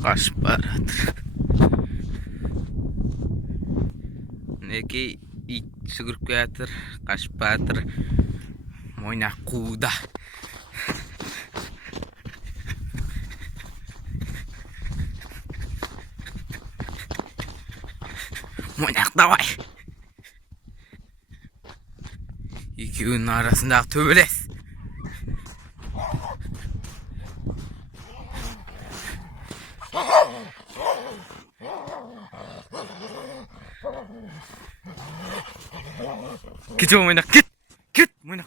қашып бара жатыр. Мінекей ит жүгіріп келе жатыр, қашып бара жатыр. Мойнақ қууда. Мойнақ, давай! Екеуінің арасындағы төбелес. Кет, Мойнақ, кет! Кет, Мойнақ!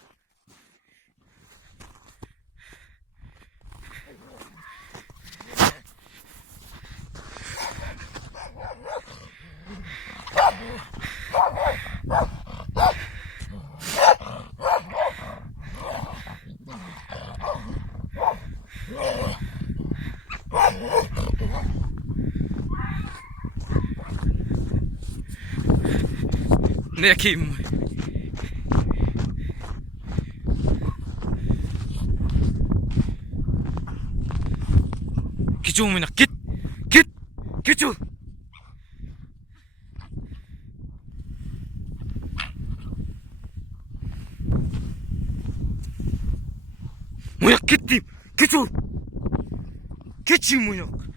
Мінекей кет жол, Мойнақ, кет! Кет! Кет жол! Мойнақ, кет дейм! Кет жол! Кетші, Мойнақ!